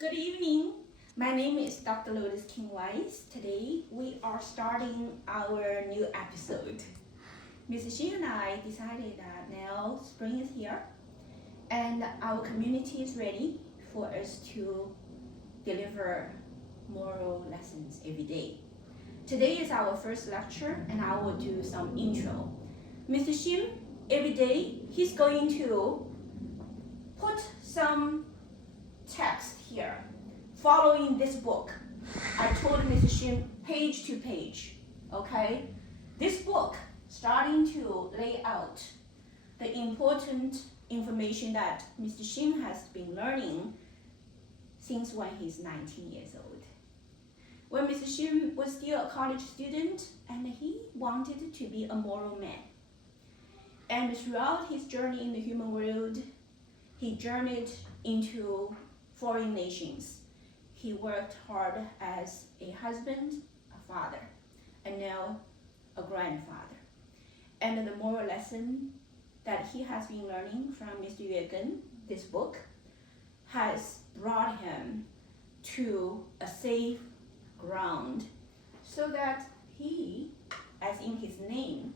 Good evening. My name is Dr. Lotus Weiss. Today we are starting our new episode. Mrs. Shi and I decided that now spring is here and our community is ready for us to deliver moral lessons every day. Today is our first lecture and I will do some intro. Mr. Shim, every day he's going to put some text here following this book. I told Mr. Shim page to page, okay? This book starting to lay out the important information that Mr. Shim has been learning since when he's 19 years old. When Mr. Shim was still a college student and he wanted to be a moral man. And throughout his journey in the human world, he journeyed into foreign nations. He worked hard as a husband, a father, and now a grandfather. And the moral lesson that he has been learning from Mr. Yue Gen, this book, has brought him to a safe ground so that he, as in his name,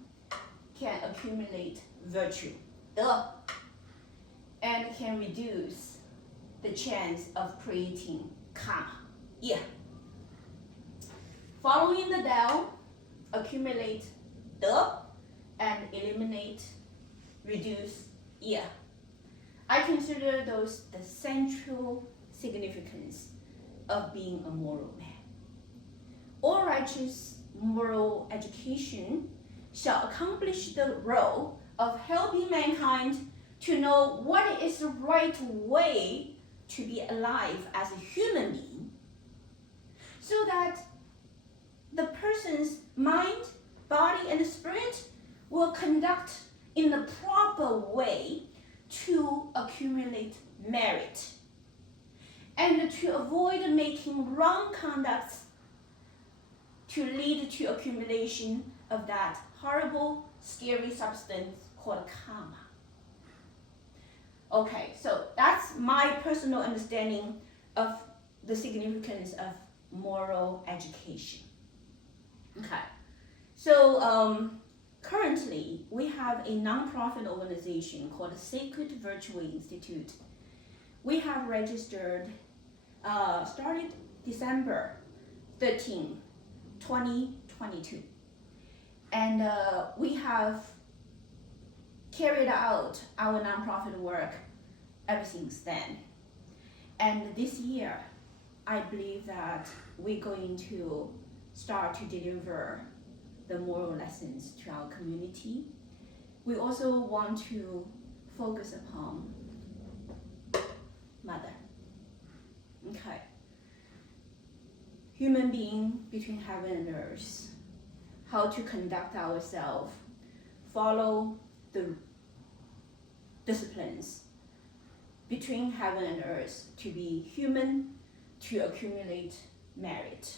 can accumulate virtue, and can reduce the chance of creating karma. Following the Tao, accumulate and eliminate, reduce I consider those the central significance of being a moral man. All righteous moral education shall accomplish the role of helping mankind to know what is the right way to be alive as a human being, so that the person's mind, body, and spirit will conduct in the proper way to accumulate merit, and to avoid making wrong conducts to lead to accumulation of that horrible, scary substance called karma. Okay, so that's my personal understanding of the significance of moral education. Okay, so currently we have a non-profit organization called the Sacred Virtue Institute. We have registered, started December 13, 2022. And we have carried out our nonprofit work ever since then. And this year, I believe that we're going to start to deliver the moral lessons to our community. We also want to focus upon mother. Okay. Human being between heaven and earth. How to conduct ourselves, follow the disciplines between heaven and earth, to be human, to accumulate merit.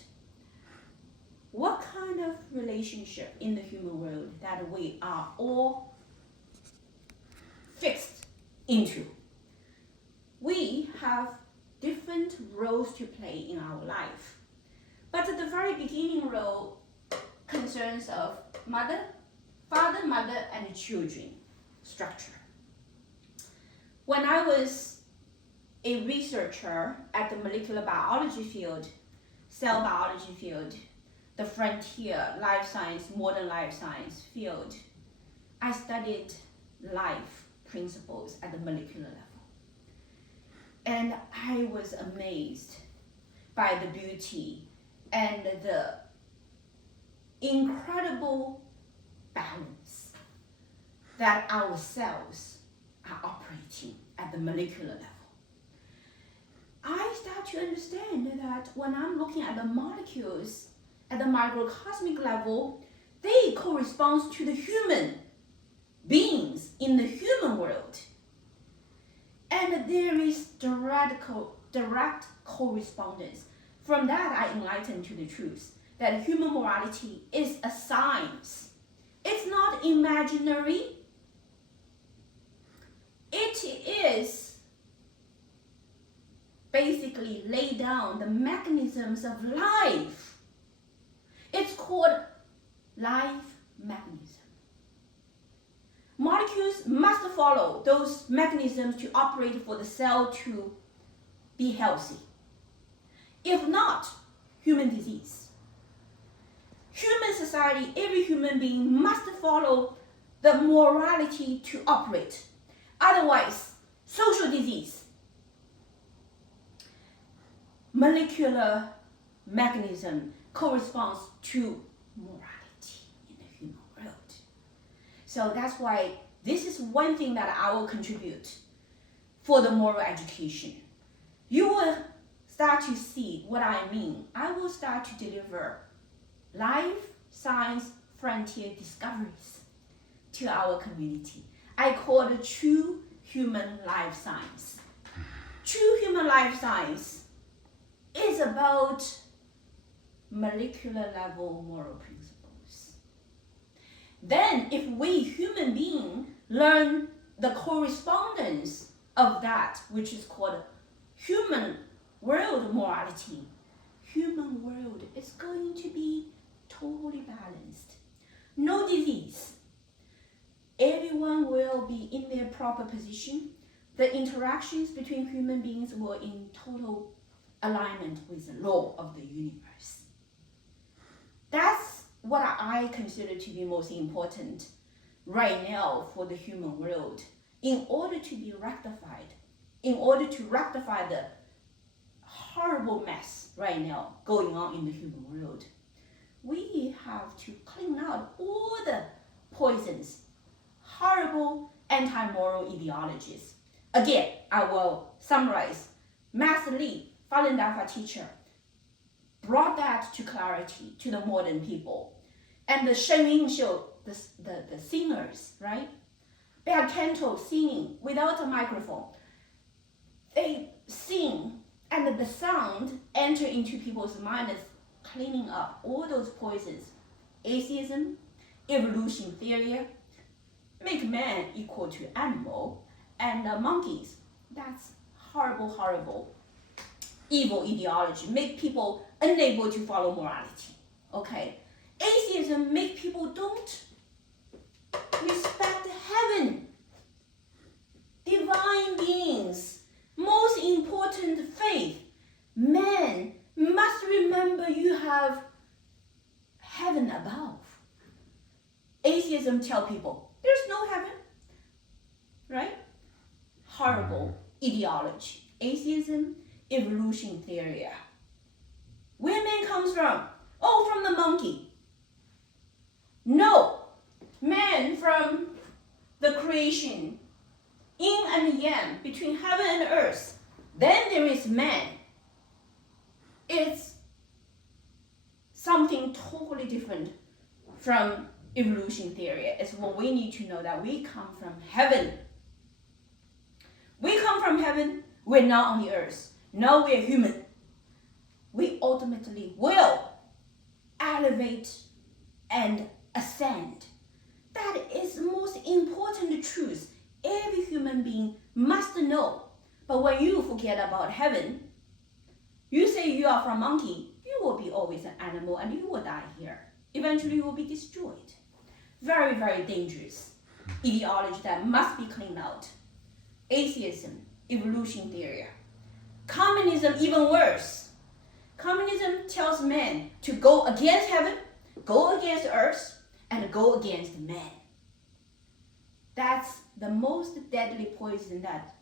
What kind of relationship in the human world that we are all fixed into? We have different roles to play in our life. But at the very beginning role concerns of mother, father, mother, and children structure. When I was a researcher at the molecular biology field, cell biology field, the frontier life science, modern life science field, I studied life principles at the molecular level. And I was amazed by the beauty and the incredible balance that our cells are operating at the molecular level. I start to understand that when I'm looking at the molecules at the microcosmic level, they correspond to the human beings in the human world. And there is direct correspondence. From that, I enlightened to the truth that human morality is a science. It's not imaginary. It is basically lay down the mechanisms of life. It's called life mechanism. Molecules must follow those mechanisms to operate for the cell to be healthy. If not, human disease. Human society, every human being must follow the morality to operate. Otherwise, social disease. Molecular mechanism corresponds to morality in the human world. So that's why this is one thing that I will contribute for the moral education. You will start to see what I mean. I will start to deliver life science frontier discoveries to our community. I call it true human life science. True human life science is about molecular level moral principles. Then if we human beings learn the correspondence of that, which is called human world morality, human world is going to be totally balanced. No disease. Everyone will be in their proper position. The interactions between human beings will in total alignment with the law of the universe. That's what I consider to be most important right now for the human world. In order to be rectified, in order to rectify the horrible mess right now going on in the human world, we have to clean out all the poisons, horrible anti-moral ideologies. Again, I will summarize. Master Li, Falun Dafa teacher, brought that to clarity to the modern people. And the Shen Ying Xiu, the singers, right? They are canto singing without a microphone. They sing and the sound enter into people's minds, cleaning up all those poisons. Atheism, evolution theory, make man equal to animal, and monkeys. That's horrible, horrible, evil ideology. Make people unable to follow morality. Okay? Atheism make people don't respect heaven, divine beings, most important faith. Man must remember you have heaven above. Atheism tell people there's no heaven, right? Horrible ideology. Atheism, evolution theory. Where man comes from? Oh, from the monkey. No, man from the creation, yin and yang, between heaven and earth. Then there is man. It's something totally different from evolution theory. It's what we need to know, that we come from heaven. We come from heaven. We're not on the earth. Now we're human. We ultimately will elevate and ascend. That is the most important truth every human being must know. But when you forget about heaven, you say you are from monkey, you will be always an animal and you will die here. Eventually you will be destroyed. Very, very dangerous ideology that must be cleaned out. Atheism, evolution theory. Communism, even worse. Communism tells men to go against heaven, go against earth, and go against man. That's the most deadly poison that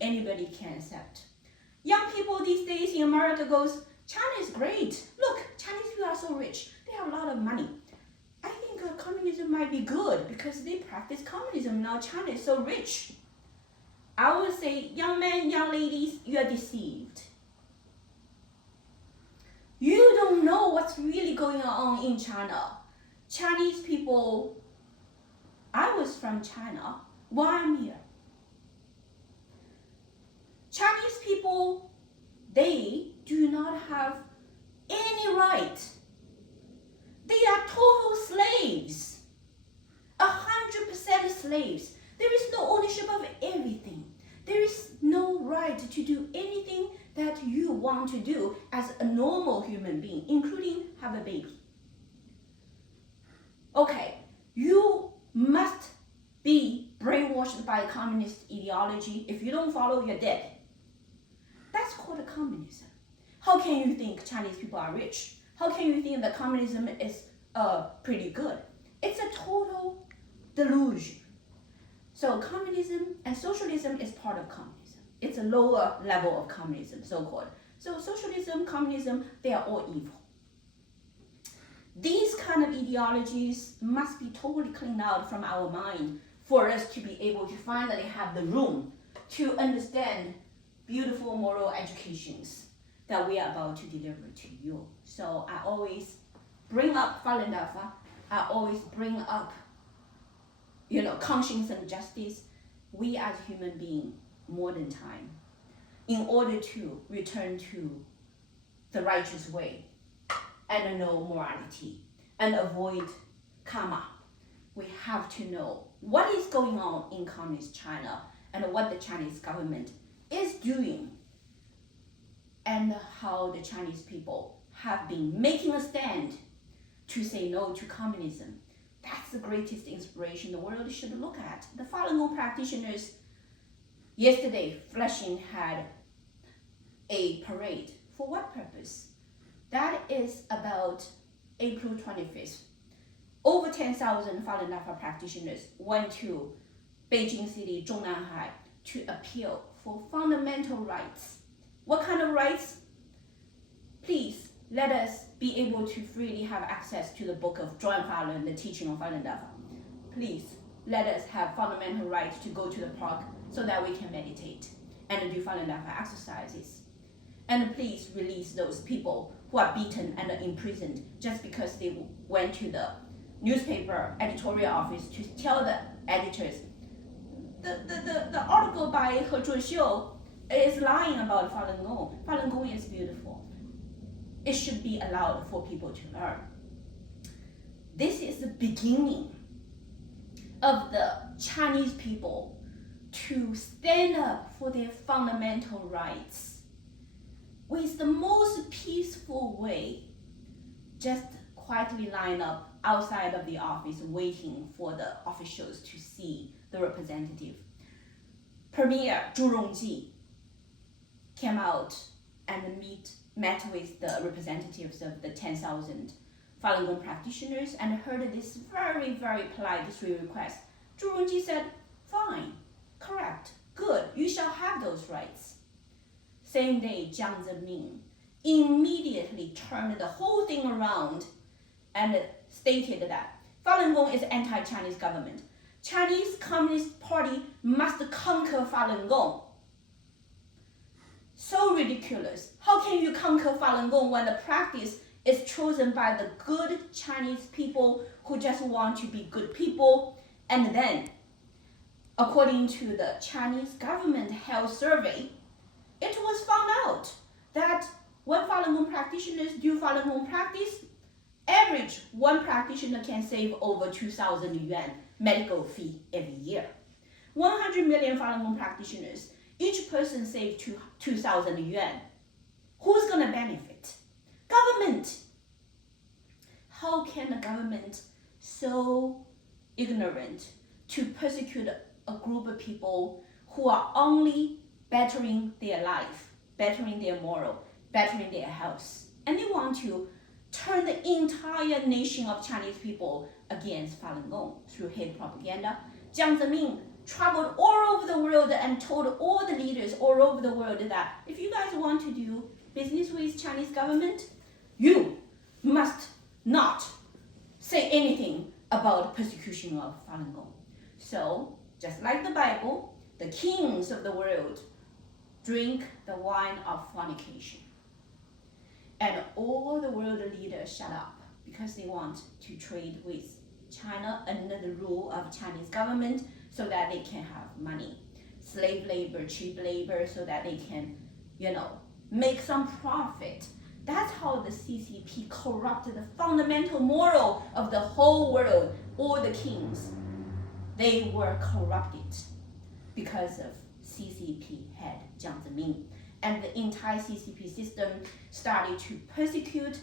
anybody can accept. Young people these days in America goes, China is great. Look, Chinese people are so rich. They have a lot of money. I think communism might be good because they practice communism. Now China is so rich. I would say, young men, young ladies, you are deceived. You don't know what's really going on in China. Chinese people, I was from China. Why I'm here? Chinese people, they do not have any right. They are total slaves. 100% slaves. There is no ownership of everything. There is no right to do anything that want to do as a normal human being, including have a baby. Okay, you must be brainwashed by communist ideology. If you don't follow, you're dead. That's called communism. How can you think Chinese people are rich? How can you think that communism is pretty good? It's a total delusion. So communism and socialism is part of communism. It's a lower level of communism, so-called. So socialism, communism, they are all evil. These kind of ideologies must be totally cleaned out from our mind for us to be able to finally have the room to understand beautiful moral educations that we are about to deliver to you. So I always bring up Falun Dafa. I always bring up, conscience and justice. We as human beings, modern time, in order to return to the righteous way and know morality and avoid karma, we have to know what is going on in communist China and what the Chinese government is doing and how the Chinese people have been making a stand to say no to communism. That's the greatest inspiration the world should look at. The Falun Gong practitioners yesterday, Flushing had a parade. For what purpose? That is about April 25th. Over 10,000 Falun Dafa practitioners went to Beijing City, Zhongnanhai, to appeal for fundamental rights. What kind of rights? Please let us be able to freely have access to the book of Zhuan Falun, the teaching of Falun Dafa. Please let us have fundamental rights to go to the park so that we can meditate and do Falun Dafa exercises. And please release those people who are beaten and imprisoned just because they went to the newspaper editorial office to tell the editors the article by He Zhuxiu is lying about Falun Gong. Falun Gong is beautiful. It should be allowed for people to learn. This is the beginning of the Chinese people to stand up for their fundamental rights with the most peaceful way, just quietly line up outside of the office waiting for the officials to see the representative. Premier Zhu Rongji came out and met with the representatives of the 10,000 Falun Gong practitioners and heard this very, very polite three requests. Zhu Rongji said, fine, correct, good, you shall have those rights. Same day, Jiang Zemin immediately turned the whole thing around and stated that Falun Gong is anti-Chinese government. Chinese Communist Party must conquer Falun Gong. So ridiculous. How can you conquer Falun Gong when the practice is chosen by the good Chinese people who just want to be good people? And then, according to the Chinese government health survey, it was found out that when Falun Gong practitioners do Falun Gong practice, average one practitioner can save over 2,000 yuan medical fee every year. 100 million Falun Gong practitioners, each person saves 2,000 yuan. Who's going to benefit? Government. How can the government so ignorant to persecute a group of people who are only bettering their life, bettering their moral, bettering their health? And they want to turn the entire nation of Chinese people against Falun Gong through hate propaganda. Jiang Zemin traveled all over the world and told all the leaders all over the world that if you guys want to do business with Chinese government, you must not say anything about persecution of Falun Gong. So, just like the Bible, the kings of the world drink the wine of fornication. And all the world leaders shut up because they want to trade with China under the rule of Chinese government so that they can have money. Slave labor, cheap labor, so that they can, make some profit. That's how the CCP corrupted the fundamental moral of the whole world. All the kings, they were corrupted because of CCP head Jiang Zemin. and the entire CCP system started to persecute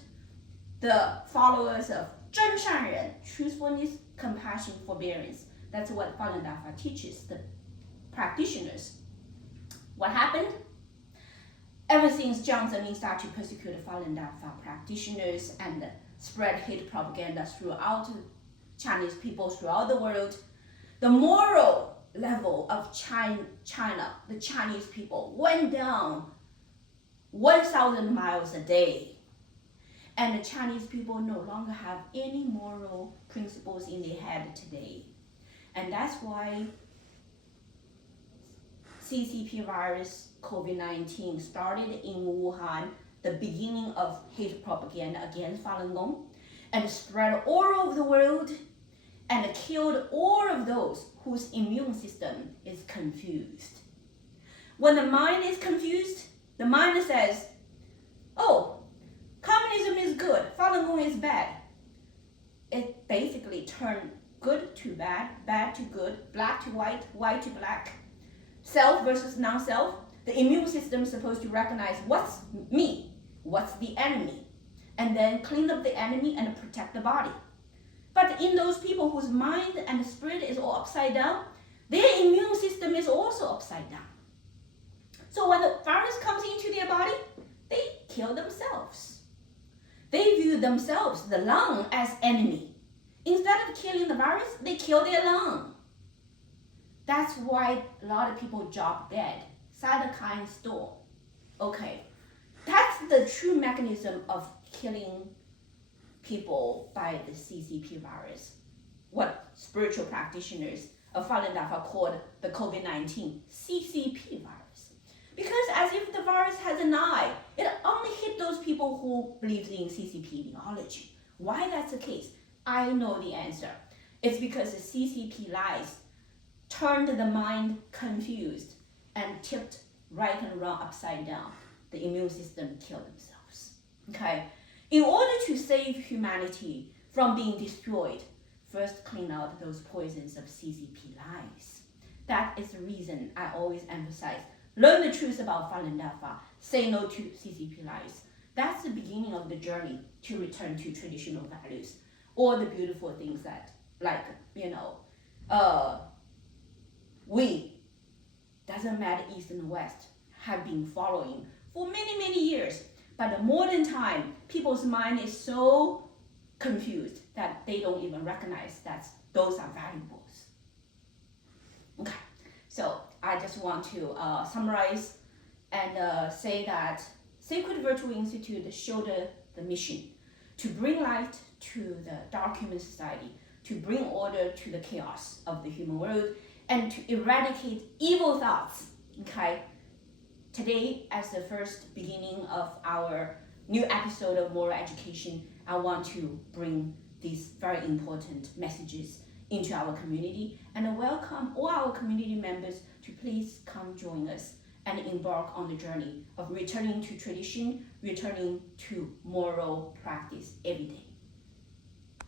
the followers of 真善人, truthfulness, compassion, forbearance. That's what Falun Dafa teaches the practitioners. What happened? Ever since Jiang Zemin started to persecute Falun Dafa practitioners and spread hate propaganda throughout Chinese people throughout the world, the moral level of China, the Chinese people, went down 1,000 miles a day. And the Chinese people no longer have any moral principles in their head today. And that's why CCP virus COVID-19 started in Wuhan, the beginning of hate propaganda against Falun Gong, and spread all over the world and killed all of those whose immune system is confused. When the mind is confused, the mind says, oh, communism is good, Falun Gong is bad. It basically turned good to bad, bad to good, black to white, white to black, self versus non-self. The immune system is supposed to recognize what's me, what's the enemy, and then clean up the enemy and protect the body. But in those people whose mind and spirit is all upside down, their immune system is also upside down. So when the virus comes into their body, they kill themselves. They view themselves, the lung, as enemy. Instead of killing the virus, they kill their lung. That's why a lot of people drop dead. Cytokine storm. Okay, that's the true mechanism of killing people by the CCP virus. What spiritual practitioners of Falun Dafa called the COVID-19 CCP virus. Because as if the virus has an eye, it only hit those people who believe in CCP ideology. Why that's the case? I know the answer. It's because the CCP lies turned the mind confused and tipped right and wrong upside down. The immune system killed themselves. Okay? In order to save humanity from being destroyed, first clean out those poisons of CCP lies. That is the reason I always emphasize, learn the truth about Falun Dafa, say no to CCP lies. That's the beginning of the journey to return to traditional values. All the beautiful things that, like, we, doesn't matter East and West, have been following for many, many years. But the modern time, people's mind is so confused that they don't even recognize that those are valuables. Okay, so I just want to summarize and say that Sacred Virtual Institute showed the mission to bring light to the dark human society, to bring order to the chaos of the human world, and to eradicate evil thoughts. Okay, today, as the first beginning of our new episode of Moral Education, I want to bring these very important messages into our community, and I welcome all our community members to please come join us and embark on the journey of returning to tradition, returning to moral practice every day.